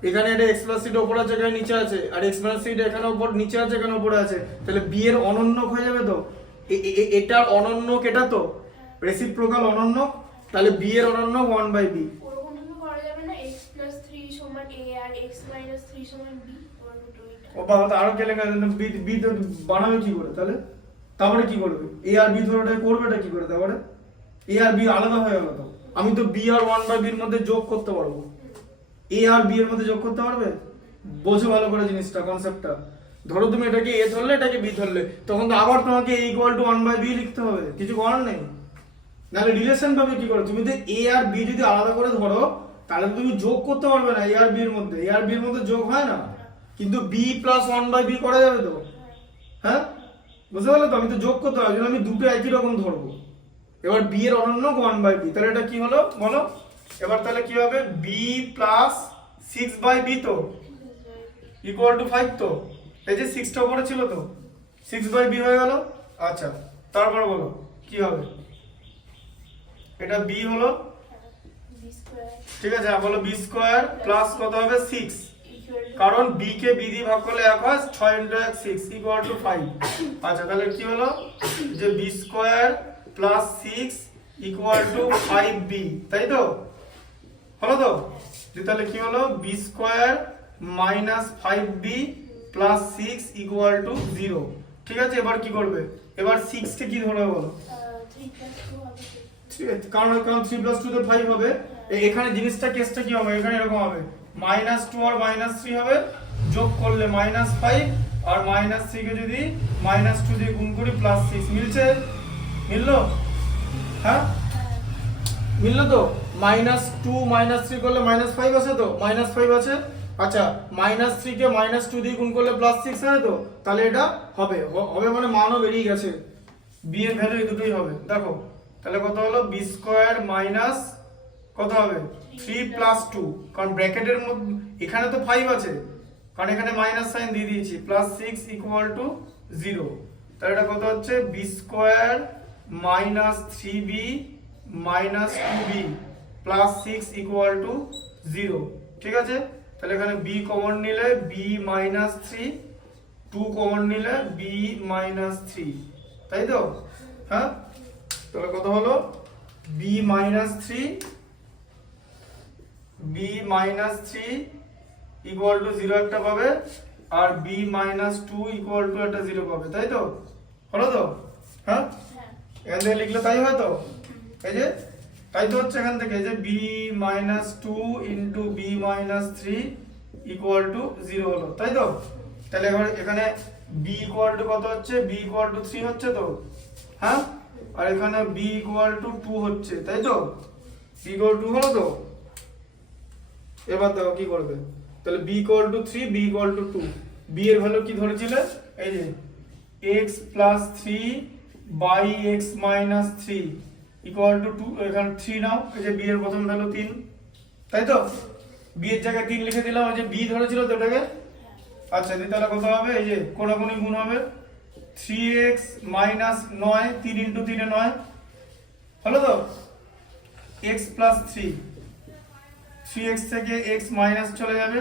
এখানে এটা x + 3 উপরে আছে, এখানে নিচে আছে, আর x - 3 এখানে উপর নিচে আছে, এখানে উপরে আছে, তাহলে b এর অনন্যক হয়ে যাবে তো। এটার অনন্যক এটা তো, রেসিপ্রোকাল অনন্যক, তাহলে b এর অনন্যক 1/b। ওরকম ভাবে করা যাবে না, x + 3 = a আর x - 3 = b, ওর দুটো এটা। ও বাবা, তো আরো কেলে b তো বানাবে কি করে তাহলে? তারপরে কি করবে? a আর b ধরে ওটা করবেটা কি করে? তারপরে a আর b আলাদা হয়ে গেল তো, আমি তো b আর 1/b এর মধ্যে যোগ করতে পারবো, a আর b এর মধ্যে যোগ করতে পারবে? বোঝো ভালো করে জিনিসটা, কনসেপ্টটা। ধরো তুমি এটাকে a ধরলে, এটাকে b ধরলে, তখন তো আবার তোমাকে a = 1/b লিখতে হবে, কিছু করার নেই। নাহলে রিলেশন পাবে কি করে? তুমি যদি a আর b যদি আলাদা করে ধরো তাহলে তুমি যোগ করতে পারবে না a আর b এর মধ্যে। a আর b এর মধ্যে যোগ হয় না, কিন্তু b প্লাস 1/b করা যাবে তো, হ্যাঁ বুঝতে পারলে তো? আমি তো যোগ করতে হবে, আমি দুটো একই রকম ধরবো। এবার b এর অনন্য 1/b, তাহলে এটা কি হলো বলো? এবার তাহলে কি হবে? b প্লাস 6/b তো ইকুয়াল টু 5 তো, এই যে 6টা উপরে ছিল তো 6/b হয়ে গেল। আচ্ছা তারপর বলো কি হবে? এটা b হলো, বি স্কয়ার ঠিক আছে? বলো b স্কয়ার প্লাস কত হবে? 6, ইকুয়াল টু কারণ b কে b দিয়ে ভাগ করলে 1 হয়, 6 * 1 6 ইকুয়াল টু 5। আচ্ছা তাহলে কি হলো? যে b square plus 6 equal to 5b, তাই তো? হলো তো? তাহলে কি হলো? b square minus 5b plus 6 equal to 0। ঠিক আছে, এবার কি করবে? এবার 6 কে কি ধরবে বলো? 3 + 2 হবে তো। ঠিক আছে, কারণ 3 + 2 তে 5 হবে। এখানে জিনিসটা কেসটা কি হবে? এখানে এরকম হবে, -2 আর -3 হবে, যোগ করলে -5 আর -3 কে যদি -2 দিয়ে গুণ করি +6, মিলছে? মিললো? হ্যাঁ মিললো তো? -2 -3 করলে -5 আছে তো, -5 আছে। আচ্ছা -3 কে -2 দিয়ে গুণ করলে +6 হয় তো, তাহলে এটা হবে হবে মানে মানও বেরিয়ে গেছে, b এর ভ্যালু এই দুটোই হবে। দেখো তাহলে কত হলো? b স্কয়ার মাইনাস কত হবে? 3 + 2, কারণ ব্র্যাকেটের মধ্যে এখানে তো 5 আছে, কারণ এখানে মাইনাস সাইন দিয়ে দিয়েছি, +6 ইকুয়াল টু 0। তাহলে এটা কত হচ্ছে? b square minus 3b minus 2b plus 6 equal to 0। ঠিক আছে, তাহলে এখানে b কমন নিলে b মাইনাস 3, 2 কমন নিলে b মাইনাস 3, তাই তো? হ্যাঁ তাহলে কত হলো? b মাইনাস 3 ইকুয়াল টু 0 একটা পাবে, আর b মাইনাস 2 ইকুয়াল টু একটা 0 পাবে, তাই তো? হলো তো? হ্যাঁ হ্যাঁ এখান থেকে লিখলে তাই হয় তো? এই যে তাই তো হচ্ছে এখান থেকে, যে b minus 2 into b minus 3 equal to 0 হলো, তাই তো? তাহলে এবার এখানে b ইকুয়াল টু কত হচ্ছে? b ইকুয়াল টু 3 হচ্ছে তো, হ্যাঁ? আর এখানে b ইকুয়াল টু 2 হচ্ছে, তাই তো? b ইকুয়াল টু হলো তো? এবার দেখো কি করবে? তাহলে b equal to 3, b equal to 2, b এর ভ্যালু কি ধরেছিলে? এই যে x plus 3 by x minus 3 equal to 2, এখানে 3 নাও, এই যে b এর প্রথম ভ্যালু 3, তাই তো? b এর জায়গায় 3 লিখে দিলাম, এই যে b ধরেছিল তো এটাকে। আচ্ছা তাহলে কত হবে? এই যে কোনাকুনি গুণ হবে, 3x মাইনাস 9, 3 ইন্টু 3 এ 9 হলো তো, x প্লাস 3, 3x থেকে x মাইনাস চলে যাবে,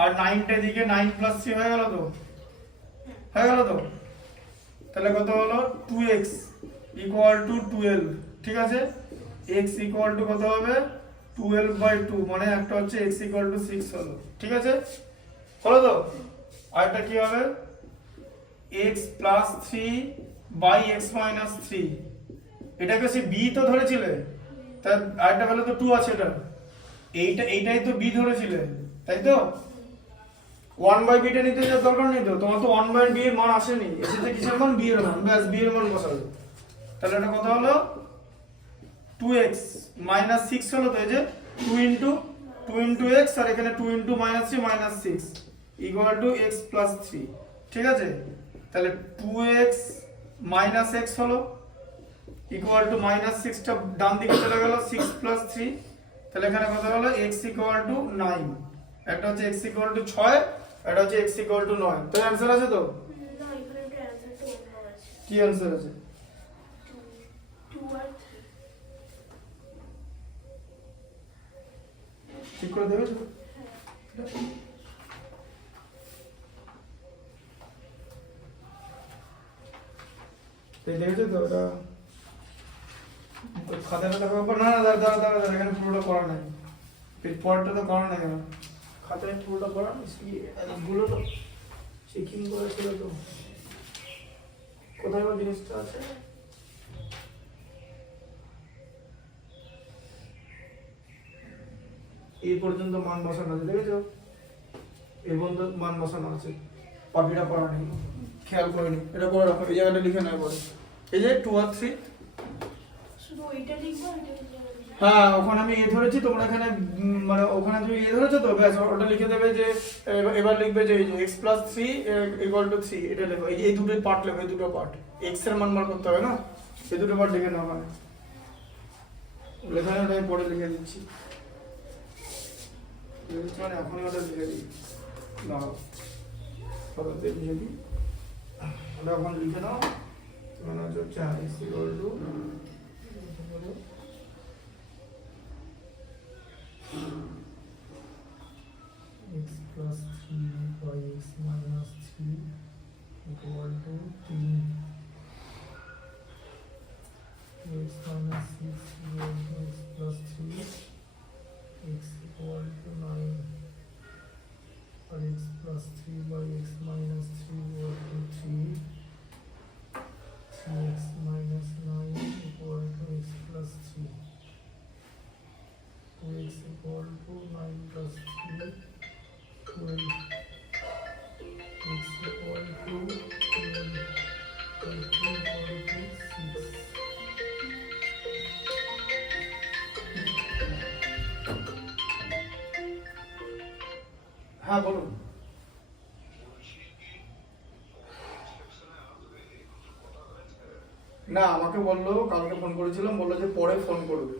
আর 9টা দিকে 9 প্লাস 3 হয়ে গেল তো, হয়ে গেল তো? তাহলে কত হলো? 2x ইকুয়াল টু 12, ঠিক আছে? x ইকুয়াল টু কত হবে? 12/2, মানে একটা হচ্ছে x ইকুয়াল টু 6 হলো, ঠিক আছে? হলো তো? আর এটা কি হবে? x plus 3 by x minus 3, এটাকে সে b তো ধরেছিলে, তার আরেকটা ভ্যালু তো 2 আছে, এটা এইটাই তো b ধরেছিলে, তাই তো? 1/b টা নিতে যাওয়ার দরকার নেই তো, তোমার তো 1/b এর মান আসেনি, এসেছে কিসের মান? b এর মান, ব্যাস b এর মান বসাবে। তাহলে এটা কত হলো? 2x মাইনাস 6 হলো তো, এই যে 2 ইন্টু x, আর এখানে 2 into minus 3 minus 6 equal to x plus 3, ঠিক আছে? তাহলে 2x মাইনাস x হলো ইকুয়াল টু মাইনাস 6টা ডান দিকে চলে গেল, 6 প্লাস 3, তাহলে এখানে কত হলো? x ইকুয়াল টু 9, একটা হচ্ছে x ইকুয়াল টু 6, এটা হচ্ছে x ইকুয়াল টু 9। তো অ্যানসার আছে তো? না, এখানে একটা অ্যানসার তো অন্য আছে। কি অ্যানসার আছে? 2 আর 3। ঠিক করে দেবে তো? এই দেখেছো তো? ওটা খাতাটা দেখো, না না দাঁড়া, এখানে পুরোটা করা নাই, পরেরটা তো করা নাই, আমার খাতায় পুরোটা করা গুলো তো চেকিং করেছিল তো, কোথায় আমার জিনিসটা আছে? এই পর্যন্ত মান বসানো আছে, দেখেছো? এই পর্যন্ত মান বসানো আছে, বাকিটা করা নেই, খেয়াল করে নি, এটা করে রাখো, এই জায়গাটা লিখে নেয় পরে। এই যে 2 আর 3, শুধু লিখবো, এটা লিখবো, এটা লিখবো। হ্যাঁ ওখানে আমি এ ধরেছি, তোমরা এখানে মানে ওখানে তুমি এ ধরেছো তো, ব্যাস ওটা লিখে দেবে যে এবার লিখবে যে x প্লাস 3 ইকুয়াল টু 3, এটা লেখো। এই দুটোই পার্ট লেখো, এই দুটো পার্ট x এর মান বার করতে হবে না, এই দুটো পার্ট লিখে নাও। মানে লেখাটা আমি পরে লিখে দিচ্ছি, মানে এখনই ওটা লিখে দিই না, পরবর্তী লিখে দিই, ওটা এখন লিখে নাও। মানে হচ্ছে x equal two x plus 3 by x minus 3 equal to 3, x minus 6 equal to x plus 3, x equal to 9, or x plus 3 by x minus 3 equal to 3, 3x minus 9 equal to x plus 3, 2x equal to 9 plus 3, 12, x equal to 12, y equal to 6. হ্যাঁ বলুন। না আমাকে বললো, কালকে phone করেছিলাম, বললো যে পরে ফোন করবে।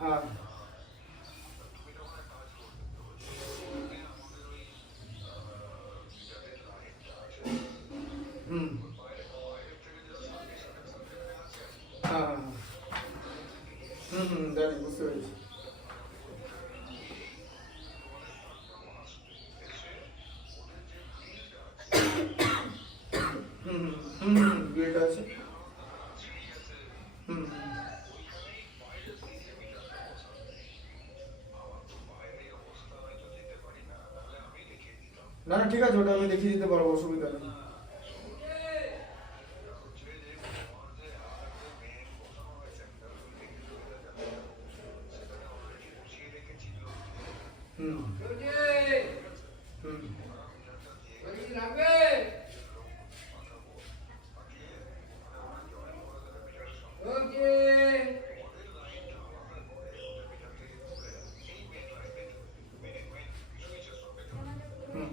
হ্যাঁ হুম হ্যাঁ হ্যাঁ জানি, বুঝতে পেরেছি। বিয়েটা আছে। না না ঠিক আছে, ওটা আমি দেখিয়ে দিতে পারবো, অসুবিধা নেই। হুম হুম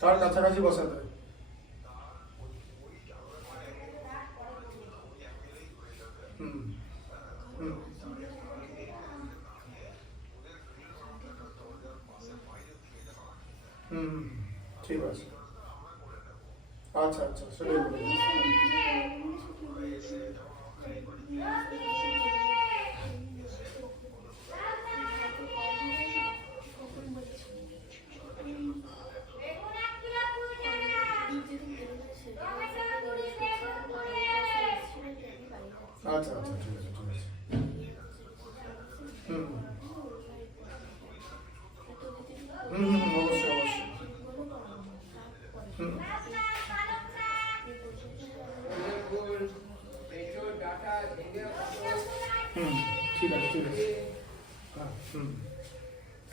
তার কাছাকাছি বসাতে হবে। হুম হুম হুম ঠিক আছে, আচ্ছা আচ্ছা সেটাই বলবো। আচ্ছা আচ্ছা ঠিক আছে ঠিক আছে। হুম অবশ্যই অবশ্যই। হুম ঠিক আছে ঠিক আছে। হ্যাঁ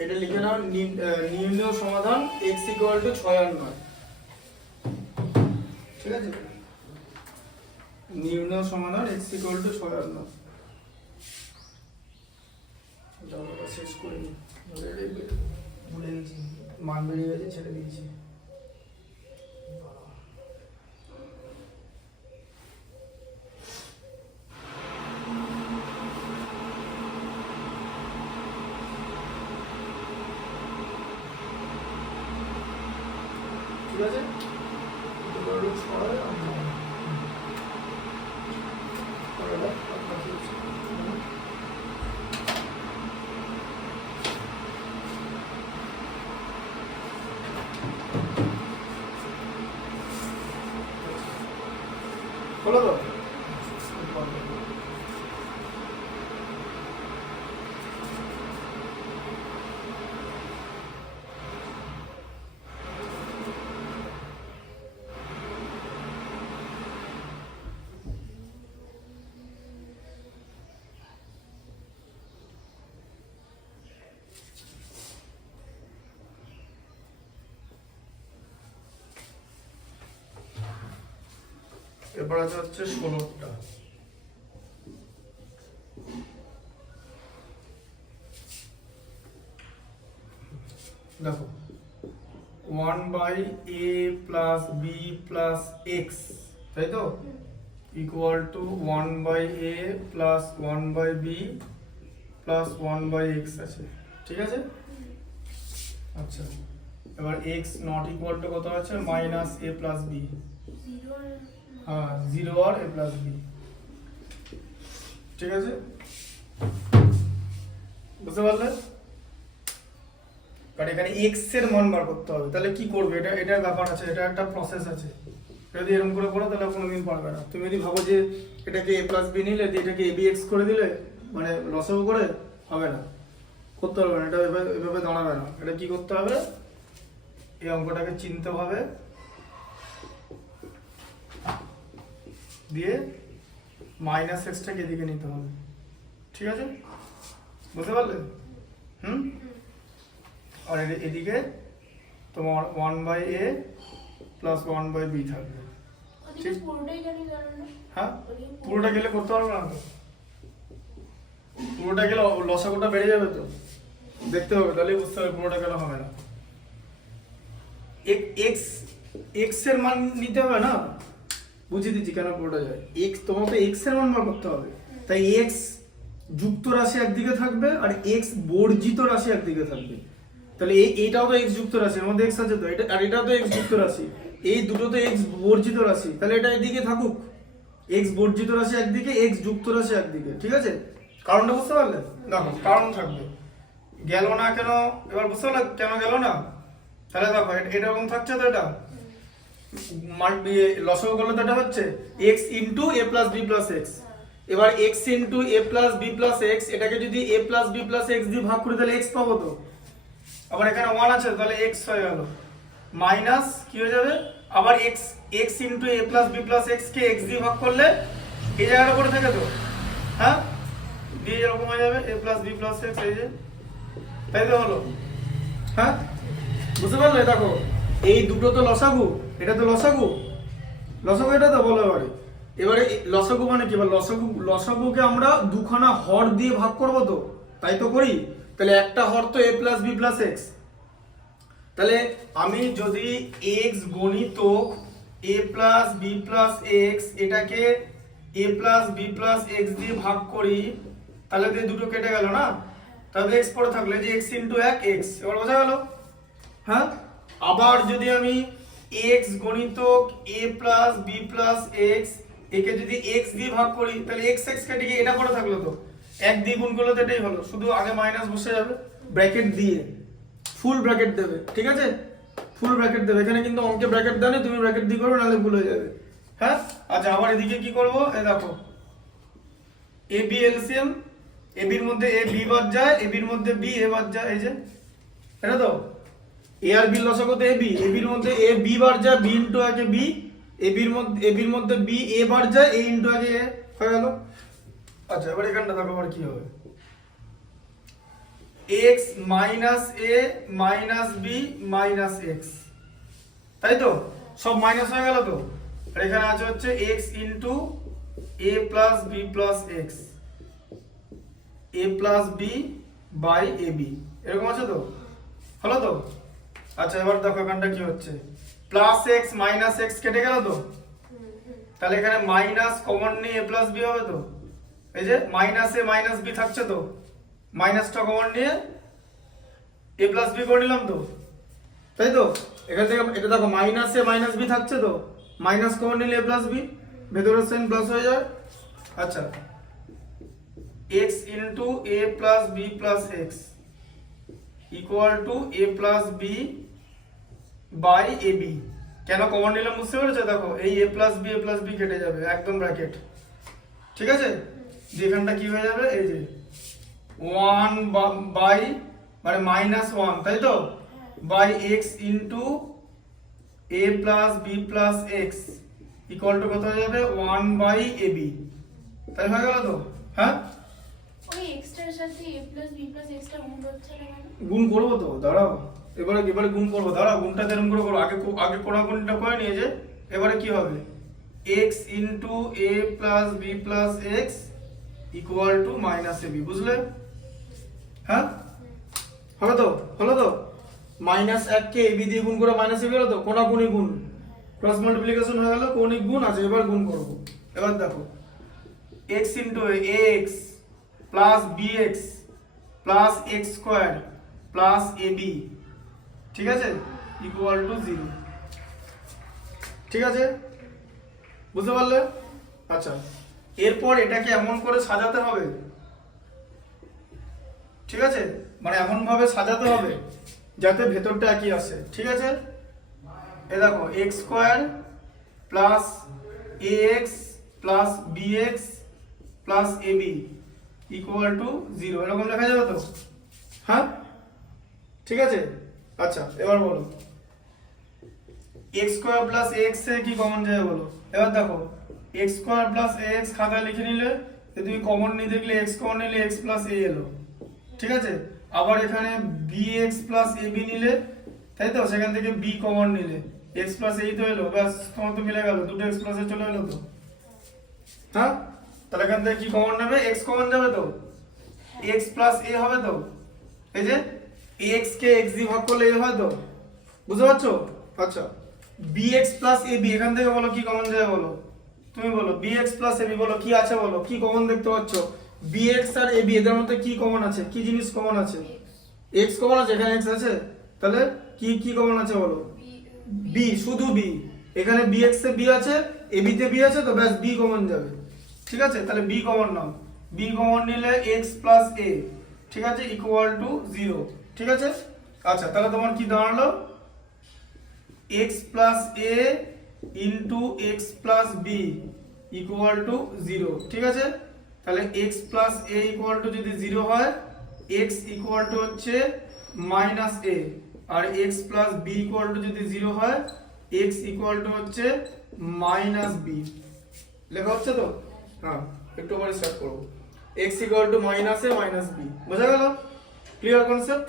এটা লিখে নাও, নির্ণয় সমাধান x ইকুয়াল টু 6 আর 9। ঠিক আছে, নির্ণয় সমাধান x ইকুয়াল টু 6 আর 9। যাওয়াটা শেষ করে নি, ভুলে গেছি, মান বেরিয়ে গেছে, ছেড়ে দিয়েছি। ঠিক আছে, হলো তো? এরপর আছে হচ্ছে 16টা। দেখো 1/a plus b plus x, তাই তো, equal to 1/a plus 1/b plus 1/x আছে, ঠিক আছে। আচ্ছা, এবার x নট ইকুয়াল টু কত আছে, মাইনাস a প্লাস b, 0 হ্যাঁ 0 আর a প্লাস b, ঠিক আছে, বুঝতে পারলে। কারণ এখানে x এর মান বার করতে হবে, তাহলে কি করবে, এটার ব্যাপার আছে, এটা একটা প্রসেস আছে। যদি এরকম করে করো তাহলে কোনোদিন পারবে না। তুমি যদি ভাবো যে এটাকে a প্লাস b নিলে দিয়ে এটাকে abx করে দিলে মানে লসাগু করে, হবে না, করতে পারবে না, এটা এভাবে দাঁড়াবে না। এটা কি করতে হবে, এই অঙ্কটাকে চিনতে হবে, দিয়ে মাইনাস এক্সটাকে এদিকে নিতে হবে, ঠিক আছে, বুঝতে পারলে। আর এদিকে তোমার 1/a প্লাস 1/b থাকবে, ওদিকে পুরোটাই জানি জানো না। হ্যাঁ পুরোটা গেলে করতে পারবে না তো, পুরোটা গেলে লসাগুটা বেড়ে যাবে তো, দেখতে হবে, তাহলে বুঝতে হবে পুরোটা গেলে হবে না। এক্স এর মান নিতে হবে না, বুঝিয়ে দিচ্ছি কেন পুরোটা যায়। এক্স তোমাকে এক্স এর মান বার করতে হবে, তাই এক্স যুক্ত রাশি একদিকে থাকবে আর এক্স বর্জিত রাশি একদিকে থাকবে। তাহলে এইটাও তো এক্স যুক্ত রাশি, এর মধ্যে এক্স আছে তো, এটা আর এটাও তো এক্স যুক্ত রাশি, এই দুটো তো এক্স বর্জিত রাশি, তাহলে এটা এদিকে থাকুক, এক্স বর্জিত রাশি একদিকে, এক্স যুক্ত রাশি একদিকে, ঠিক আছে। কারণটা বুঝতে পারলে, দেখো কারণ থাকবে, গেল না কেন, এবার বুঝতে পারলে কেন গেল না। তাহলে দেখো এরকম থাকছে তো, এটা লসাগু করলে তো এটা হচ্ছে x into a plus b plus x। এবার x into a plus b plus x, এটাকে যদি a plus b plus x দিয়ে ভাগ করি তাহলে x পাবো তো, আবার এখানে 1 আছে তাহলে x হয়ে গেল, মাইনাস কি হয়ে যাবে, আবার x into a plus b plus x K x দিয়ে ভাগ করলে এই জায়গাটা পড়ে থাকে তো, হ্যাঁ দিয়ে এরকম হয়ে যাবে a plus b plus x, এই যে, তাই তো হলো, হ্যাঁ বুঝতে পারলে। দেখো এই দুটো তো লসাগু, এটা তো লসাগু, লসাগু এটা তো বলো। এবারে লসাগু মানে কি, লসাগুকে আমরা দুখানা হর দিয়ে ভাগ করব তো, তাই তো করি। তাহলে একটা হর তো a plus b plus x, তাহলে আমি যদি x গণিতক a plus b plus x এটাকে a plus b plus x দিয়ে ভাগ করি, তাহলে তো দুটো কেটে গেল না, তাহলে x পড়ে থাকলে যে x ইন্টু 1 x, এবার বোঝা গেল, হ্যাঁ। আবার যদি আমি x গণিতক a plus b plus x একে যদি x দিয়ে ভাগ করি, তাহলে x কেটে গিয়ে এটা পড়ে থাকলো তো, 1 দিয়ে গুণ করলে তো এটাই হলো, শুধু আগে মাইনাস বসে যাবে, ব্র্যাকেট দিয়ে ফুল ব্র্যাকেট দেবে, ঠিক আছে, ফুল ব্র্যাকেট দেবে। এখানে কিন্তু অঙ্কে ব্র্যাকেট দেয়নি, তুমি ব্র্যাকেট দিয়ে করো নাহলে ভুল হয়ে যাবে, হ্যাঁ। আচ্ছা আবার এদিকে কি করব, এই দেখো ab এলসিএম, ab এর মধ্যে a b বাদ যায়, ab এর মধ্যে b a বাদ যায়, এই যে এটা তো a আর b লসাগু তো ab, ab এর মধ্যে a b বার যায়, b ইনটু আগে b, ab এর মধ্যে b a বার যায়, a ইনটু আগে a হয়ে গেল। আচ্ছা এবার এখানটা দেখো আবার কি হবে, x minus a minus b minus x, তাই তো সব মাইনাস হয়ে গেল তো। আর এখানে আছে হচ্ছে x into a plus b plus x, a plus b by ab, এরকম আছে তো, হলো তো। আচ্ছা এবার দেখো এখানটা কি হচ্ছে, প্লাস x মাইনাস x কেটে গেল তো, তাহলে এখানে মাইনাস কমন নিয়ে a প্লাস b হবে তো, এই যে মাইনাস a মাইনাস b থাকছে তো, মাইনাসটা কমন নিয়ে a প্লাস b করে নিলাম তো, তাই তো। এখান থেকে এটা দেখো মাইনাস a মাইনাস b থাকছে তো, মাইনাস কমন নিলে a প্লাস b, ভেতরের সাইন প্লাস হয়ে যায়। আচ্ছা x into a plus b plus x equal to a plus b by ab, কেন কমন নিলাম বুঝতে পেরেছো, দেখো এই a প্লাস b কেটে যাবে, একদম ব্র্যাকেট, ঠিক আছে। যেখানটা কি হয়ে যাবে, এই যে 1 বাই মানে মাইনাস 1, তাই তো, by x into a plus b plus x equal to কত হয়ে যাবে, 1 বাই ab, তাই হয়ে গেল তো, হ্যাঁ। ওই এক্সট্রার সাথে a plus b plus x টা গুণ হচ্ছে না কেন, গুণ করবো তো, দাঁড়াও এবারে গুণ করবো, দাঁড়াও গুণটা এরকম করে করো, আগে কোনা গুণটা করে নিয়ে যে এবারে কি হবে, x into a plus b plus x equal two minus ab, বুঝলে? হ্যাঁ, হবে তো? হলো তো? মাইনাস 1 কে ab দিয়ে গুণ করে মাইনাস ab হলো তো? কোনাকুনি গুণ, ক্রস মাল্টিপ্লিকেশন হয়ে গেল, কৌণিক গুণ আছে, এবার গুণ করব। এবার দেখো x into ax plus bx plus x square plus ab, ঠিক আছে, ইকুয়াল টু 0। ঠিক আছে, বুঝতে পারলে? আচ্ছা, এরপর এটাকে এমন করে সাজাতে হবে, ঠিক আছে, মানে এমন ভাবে সাজাতে হবে যাতে ভেতরটা একই আসে, ঠিক আছে। এ দেখো x square plus ax plus bx plus ab equal to 0, এরকম লেখা যাবে তো? হ্যাঁ, ঠিক আছে। আচ্ছা, এবার বলো x স্কয়ার প্লাস ax এ কি কমন যাবে বলো? এবার দেখো x স্কয়ার প্লাস ax খাতায় লিখে নিলে, তুমি কমন নিয়ে দেখলে x কমন নিলে x প্লাস a এলো, ঠিক আছে। আবার এখানে bx প্লাস ab নিলে, তাই তো, সেখান থেকে b কমন নিলে x প্লাস a তো এলো, ব্যাস তোমার তো মিলে গেল, দুটো x প্লাস a চলে এলো তো। হ্যাঁ, তাহলে এখান থেকে কি কমন নেবে? x কমন যাবে তো, x প্লাস a হবে তো, এই যে ax কে x দিয়ে ভাগ করলে a হয় তো, বুঝতে পারছো? আচ্ছা, bx প্লাস ab এখান থেকে বলো কি কমন যাবে বলো, তুমি বলো bx প্লাস ab, বলো কি আছে, বলো কি কমন দেখতে পাচ্ছ? bx আর ab এদের মধ্যে কি কমন আছে, কি জিনিস কমন আছে? x কমন আছে, এখানে x আছে, তাহলে কি কি কমন আছে বলো? b, শুধু b, এখানে bx এ b আছে, ab তে b আছে, তো ব্যাস b কমন যাবে, ঠিক আছে। তাহলে b কমন নাও, b কমন নিলে x প্লাস a, ঠিক আছে, ইকুয়াল টু 0, ঠিক আছে। আচ্ছা, তাহলে তোমার কি দাঁড়ালো? x plus a into x plus b equal to 0, ঠিক আছে। তাহলে x plus a equal to যদি 0 হয়, x ইকুয়াল টু হচ্ছে মাইনাস a, আর x plus b equal to যদি 0 হয়, x ইকুয়াল টু হচ্ছে মাইনাস b, লেখা হচ্ছে তো? হ্যাঁ, একটু পরে স্টার্ট করব। x equal two minus a minus b, বোঝা গেল? Clear concept?